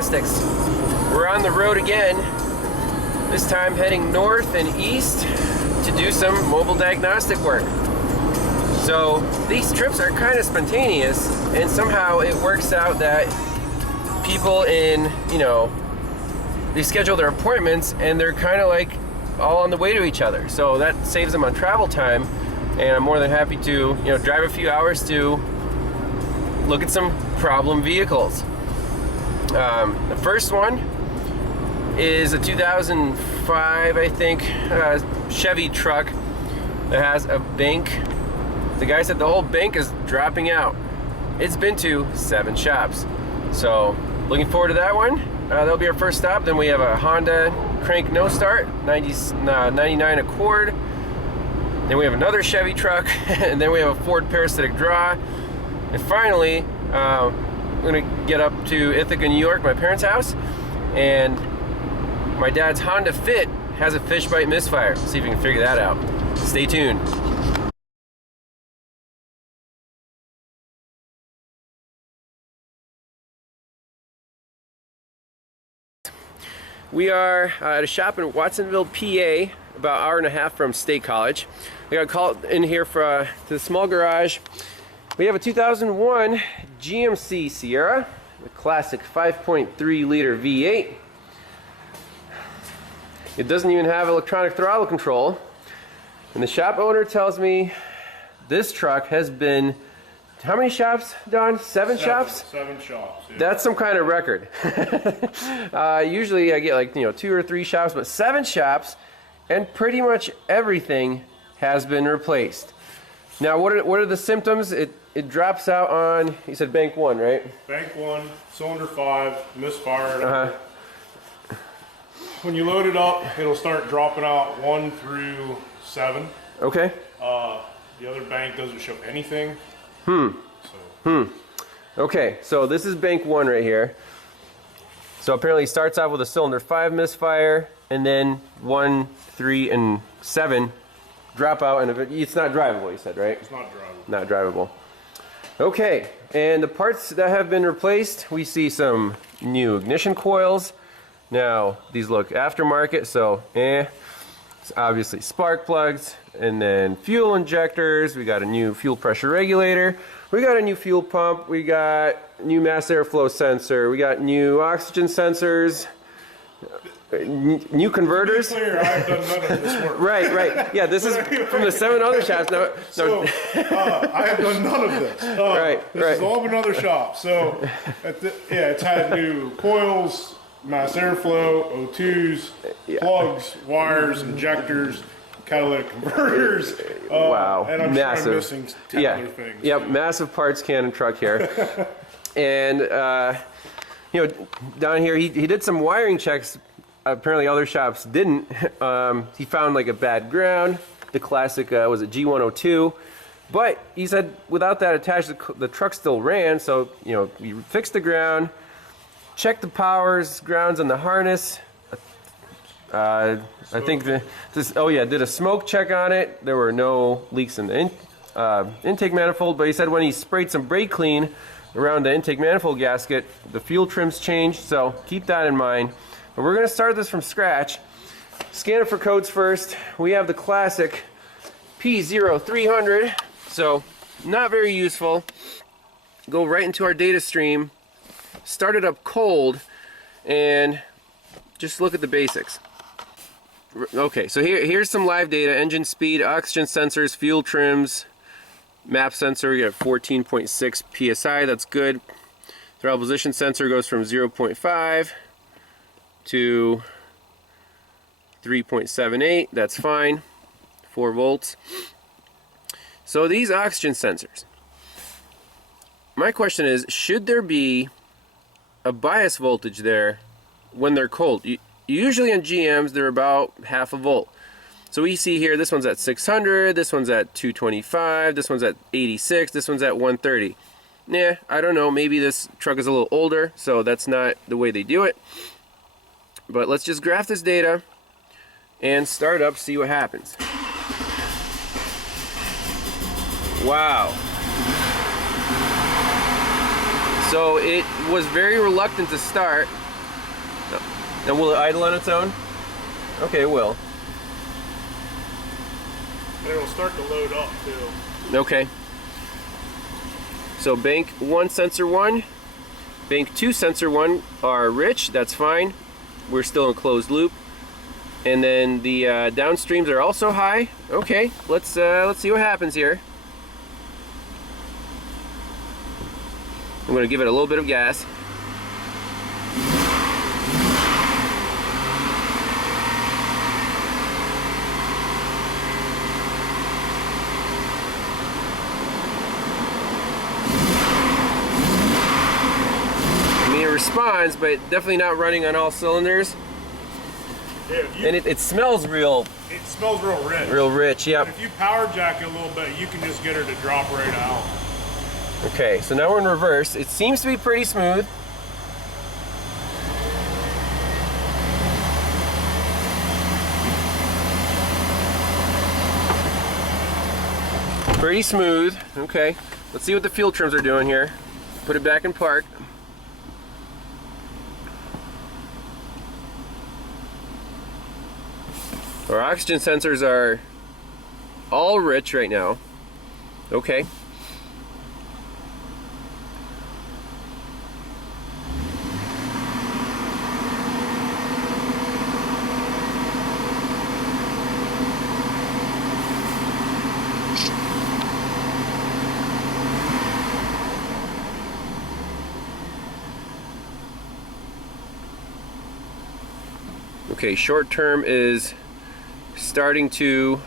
Diagnostics. We're on the road again, this time heading north and east to do some mobile diagnostic work. So these trips are kind of spontaneous, and somehow it works out that people they schedule their appointments and they're kind of like all on the way to each other. So that saves them on travel time, and I'm more than happy to drive a few hours to look at some problem vehicles. The first one is a 2005, I think, Chevy truck that has a bank. The guy said the whole bank is dropping out. It's been to 7 shops. So looking forward to that one. That'll be our first stop. Then we have a Honda crank no start, 99 Accord. Then we have another Chevy truck, and then we have a Ford parasitic draw. And finally, I'm gonna get up to Ithaca, New York, my parents' house, and my dad's Honda Fit has a fish bite misfire. See if we can figure that out. Stay tuned. We are at a shop in Watsonville, PA, about an hour and a half from State College. We got called in here to the small garage. We have a 2001 GMC Sierra, the classic 5.3 liter V8. It doesn't even have electronic throttle control. And the shop owner tells me this truck has been, how many shops, Don? Seven shops? 7 shops. Yeah. That's some kind of record. Usually I get like 2 or 3 shops, but 7 shops, and pretty much everything has been replaced. Now, what are the symptoms? It drops out on, you said bank 1, right? Bank 1, cylinder 5, misfire. When you load it up, it'll start dropping out 1 through 7. Okay. The other bank doesn't show anything. Okay, so this is bank 1 right here. So apparently it starts off with a cylinder 5 misfire, and then 1, 3, and 7 drop out, and it's not drivable, you said, right? It's not drivable. Not drivable. Okay, and the parts that have been replaced, we see some new ignition coils. Now, these look aftermarket, so it's obviously spark plugs, and then fuel injectors. We got a new fuel pressure regulator. We got a new fuel pump. We got new mass airflow sensor. We got new oxygen sensors. New converters. To be clear, I've done none of this work. Right. Yeah, this is from the 7 other shops. No. I have done none of this. This has all been other shops. So, it's had new coils, mass airflow, O2s, plugs, wires, injectors, catalytic converters. Wow, and I'm massive. Sure I'm missing 10 other things. Yep, massive parts cannon truck here. And down here he did some wiring checks. Apparently other shops didn't. He found like a bad ground. The classic was it G102, but he said without that attached, the truck still ran. So we fixed the ground, checked the powers, grounds on the harness. I think did a smoke check on it. There were no leaks in the intake manifold, but he said when he sprayed some brake clean around the intake manifold gasket, the fuel trims changed, so keep that in mind. But we're going to start this from scratch. Scan it for codes first. We have the classic P0300, so not very useful. Go right into our data stream, start it up cold, and just look at the basics. Okay, so here's some live data: engine speed, oxygen sensors, fuel trims, map sensor. We got 14.6 psi. That's good. Throttle position sensor goes from 0.5 to 3.78. That's fine. 4 volts. So these oxygen sensors. My question is, should there be a bias voltage there when they're cold? Usually on GMs, they're about half a volt. So we see here, this one's at 600, this one's at 225, this one's at 86, this one's at 130. Nah, I don't know, maybe this truck is a little older, so that's not the way they do it. But let's just graph this data and start up, see what happens. Wow. So it was very reluctant to start. And will it idle on its own? Okay, it will. And it'll start to load up too. Okay. So bank 1, sensor 1, bank 2, sensor 1 are rich, that's fine. We're still in closed loop. And then the downstreams are also high. Okay, let's see what happens here. I'm going to give it a little bit of gas. I mean, it responds, but definitely not running on all cylinders. Yeah, and it smells real. It smells real rich. Real rich, yep. And if you power jack it a little bit, you can just get her to drop right out. Okay, so now we're in reverse. It seems to be pretty smooth. Pretty smooth. Okay, let's see what the fuel trims are doing here. Put it back in park. Our oxygen sensors are all rich right now. Okay. Okay, short term is starting to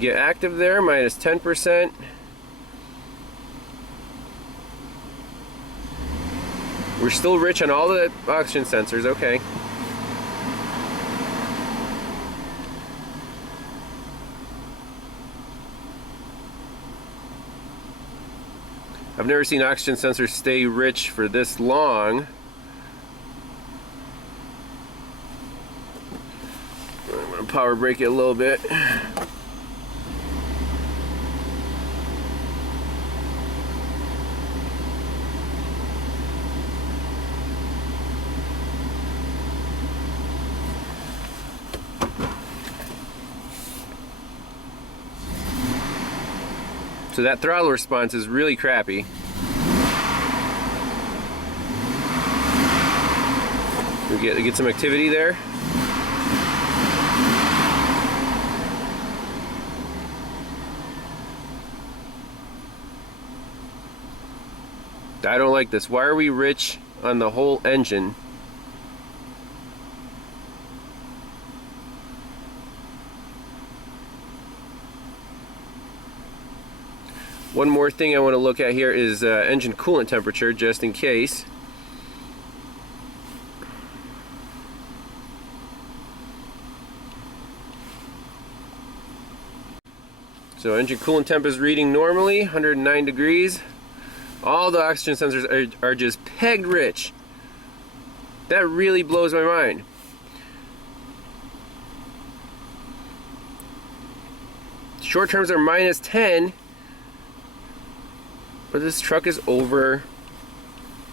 get active there, minus 10%. We're still rich on all the oxygen sensors, okay. I've never seen oxygen sensors stay rich for this long. Power brake it a little bit. So that throttle response is really crappy. We get some activity there. I don't like this. Why are we rich on the whole engine? One more thing I want to look at here is engine coolant temperature, just in case. So engine coolant temp is reading normally, 109 degrees. All the oxygen sensors are just pegged rich. That really blows my mind. Short terms are minus 10, but this truck is over.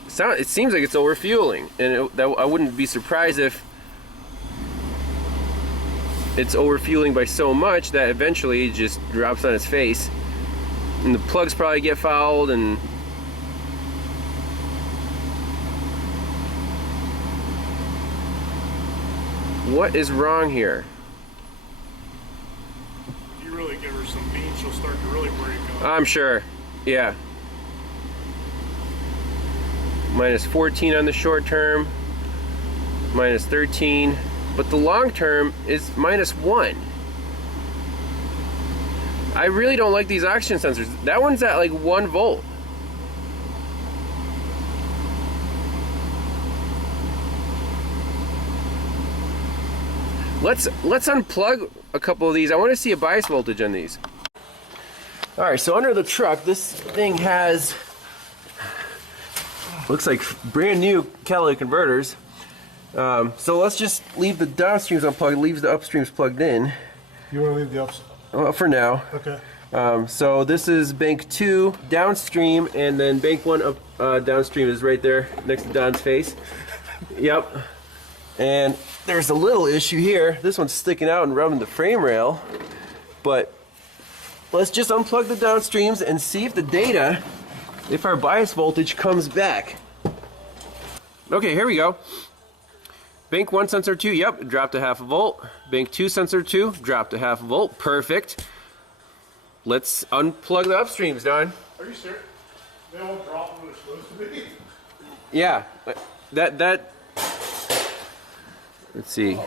It seems like it's over fueling, and I wouldn't be surprised if it's over fueling by so much that eventually it just drops on its face, and the plugs probably get fouled. And what is wrong here? If you really give her some beans, she'll start to really break up. I'm sure. Yeah. Minus 14 on the short term, minus 13, but the long term is minus 1. I really don't like these oxygen sensors. That one's at like 1 volt. Let's unplug a couple of these. I want to see a bias voltage on these. All right, so under the truck, this thing has, looks like brand new catalytic converters. So let's just leave the downstreams unplugged, leaves the upstreams plugged in. You want to leave the ups? For now. Okay. So this is bank 2 downstream, and then bank 1 up downstream is right there next to Don's face. Yep. And there's a little issue here. This one's sticking out and rubbing the frame rail. But let's just unplug the downstreams and see if the data, if our bias voltage comes back. Okay, here we go. Bank 1 sensor 2, yep, dropped to 0.5 volt. Bank 2 sensor 2, dropped to 0.5 volt. Perfect. Let's unplug the upstreams, Don. Are you serious? They all drop when they're supposed to be? Yeah, that. Let's see.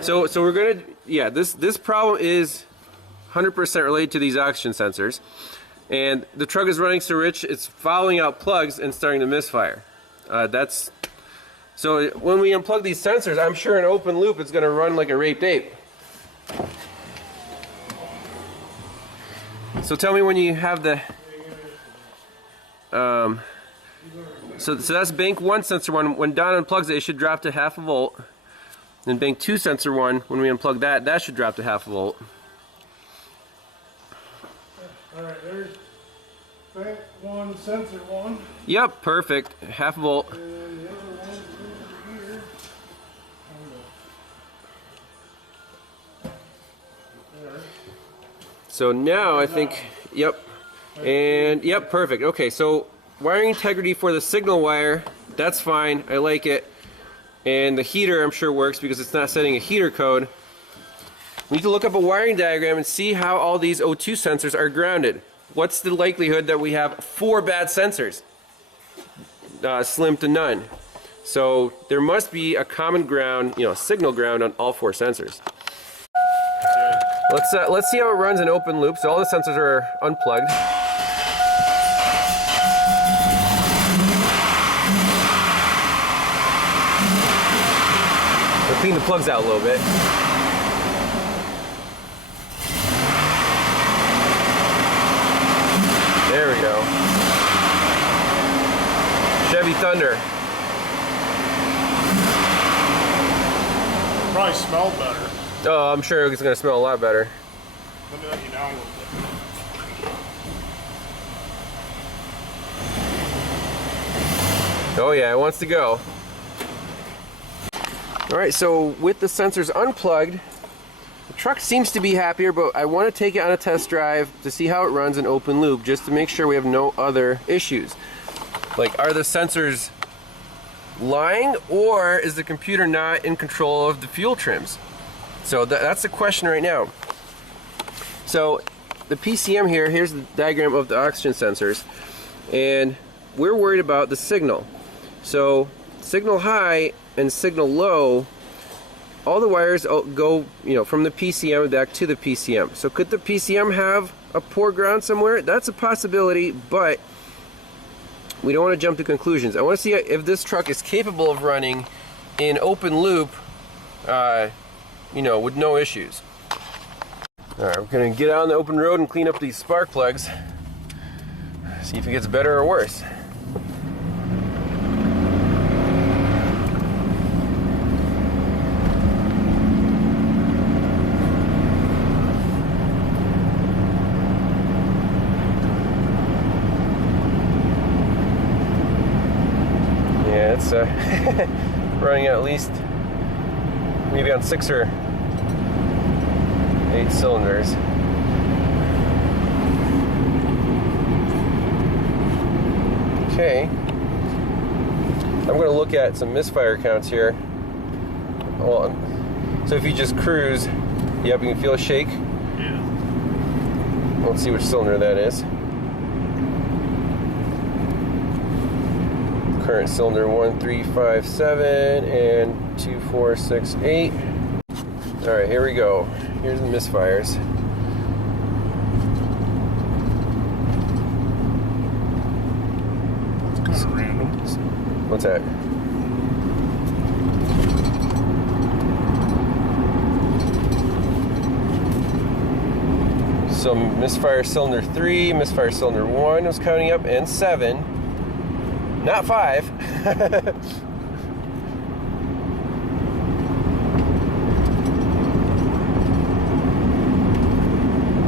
So we're gonna, yeah, this problem is 100% related to these oxygen sensors, and the truck is running so rich it's fouling out plugs and starting to misfire. So when we unplug these sensors, I'm sure in open loop it's gonna run like a raped ape. So tell me when you have the so that's bank 1 sensor 1. When Don unplugs it, it should drop to 0.5 volt. Then bank 2 sensor 1, when we unplug that, that should drop to 0.5 volt. Alright, there's bank 1 sensor 1. Yep, perfect. 0.5 volt. And the other one's over here. There. So now I think, yep. And yep, perfect. Okay, so wiring integrity for the signal wire, that's fine. I like it. And the heater, I'm sure, works because it's not setting a heater code. We need to look up a wiring diagram and see how all these O2 sensors are grounded. What's the likelihood that we have 4 bad sensors? Slim to none. So there must be a common ground, signal ground on all 4 sensors. Let's see how it runs in open loop. So all the sensors are unplugged. We'll clean the plugs out a little bit. There we go. Chevy Thunder. Probably smell better. Oh, I'm sure it's going to smell a lot better. Let me let you down a little bit. Oh yeah, it wants to go. Alright, so with the sensors unplugged, the truck seems to be happier, but I want to take it on a test drive to see how it runs in open loop, just to make sure we have no other issues. Like, are the sensors lying, or is the computer not in control of the fuel trims? So that's the question right now. So the PCM here, here's the diagram of the oxygen sensors, and we're worried about the signal. So signal high and signal low, all the wires go, from the PCM back to the PCM. So could the PCM have a poor ground somewhere? That's a possibility, but we don't want to jump to conclusions. I want to see if this truck is capable of running in open loop, with no issues. Alright, we're going to get out on the open road and clean up these spark plugs. See if it gets better or worse. Yeah, it's running at least maybe on 6 or 8 cylinders. Okay, I'm going to look at some misfire counts here. Hold on. So if you just cruise, yep, you can feel a shake. Yeah. Let's see which cylinder that is. Current cylinder 1357 and 2468. Alright, here we go. Here's the misfires. It's kind of random. What's that? So misfire cylinder 3, misfire cylinder 1 was counting up, and 7. Not 5.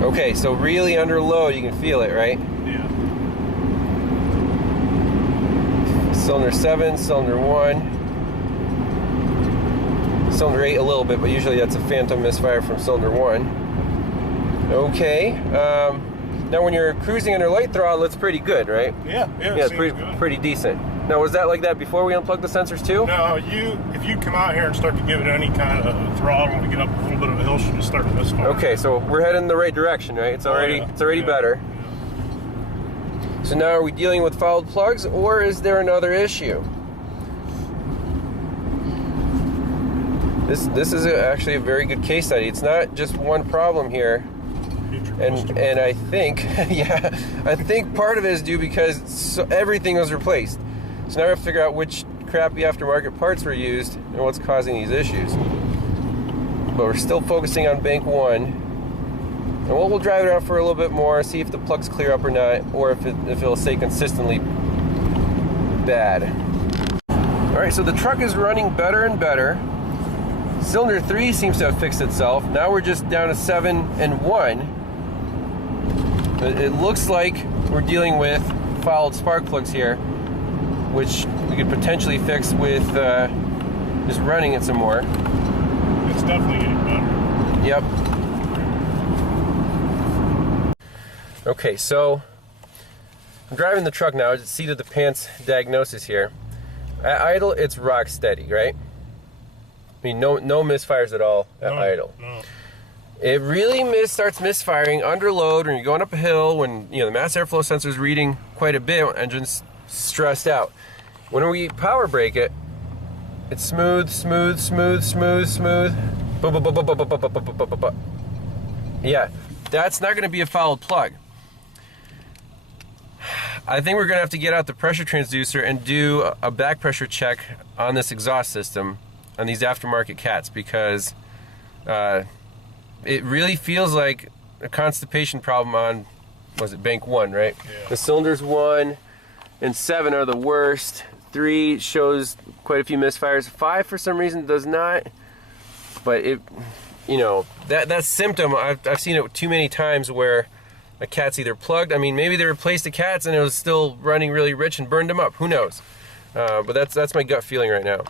Okay, so really under load, you can feel it, right? Yeah. Cylinder 7, cylinder 1. cylinder 8 a little bit, but usually that's a phantom misfire from cylinder 1. Okay. Now when you're cruising under light throttle, it's pretty good, right? Yeah, it's pretty decent. Now, was that like that before we unplugged the sensors too? No, if you come out here and start to give it any kind of throttle to get up a little bit of a hill, you just start to misfire. Okay, so we're heading in the right direction, right? It's already better. So now, are we dealing with fouled plugs, or is there another issue? This is actually a very good case study. It's not just one problem here. And I think, yeah, I think part of it is due because everything was replaced. So now we have to figure out which crappy aftermarket parts were used and what's causing these issues. But we're still focusing on bank 1. And we'll drive it around for a little bit more, see if the plugs clear up or not, or if it'll stay consistently bad. Alright, so the truck is running better and better. Cylinder 3 seems to have fixed itself. Now we're just down to 7 and 1. It looks like we're dealing with fouled spark plugs here, which we could potentially fix with just running it some more. It's definitely getting better. Yep. Okay, so I'm driving the truck now. It's seat of the pants diagnosis here. At idle, it's rock steady, right? I mean, no misfires at all at idle. No. It really starts misfiring under load when you're going up a hill, when the mass airflow sensor is reading quite a bit, engine's stressed out. When we power brake it, it's smooth, smooth, smooth, smooth, smooth. Yeah, that's not going to be a fouled plug. I think we're going to have to get out the pressure transducer and do a back pressure check on this exhaust system on these aftermarket cats, because it really feels like a constipation problem on, was it bank 1, right? Yeah. The cylinders 1 and 7 are the worst. 3 shows quite a few misfires. 5 for some reason does not. But it, that symptom, I've seen it too many times where a cat's either plugged. I mean, maybe they replaced the cats and it was still running really rich and burned them up. Who knows? But that's my gut feeling right now.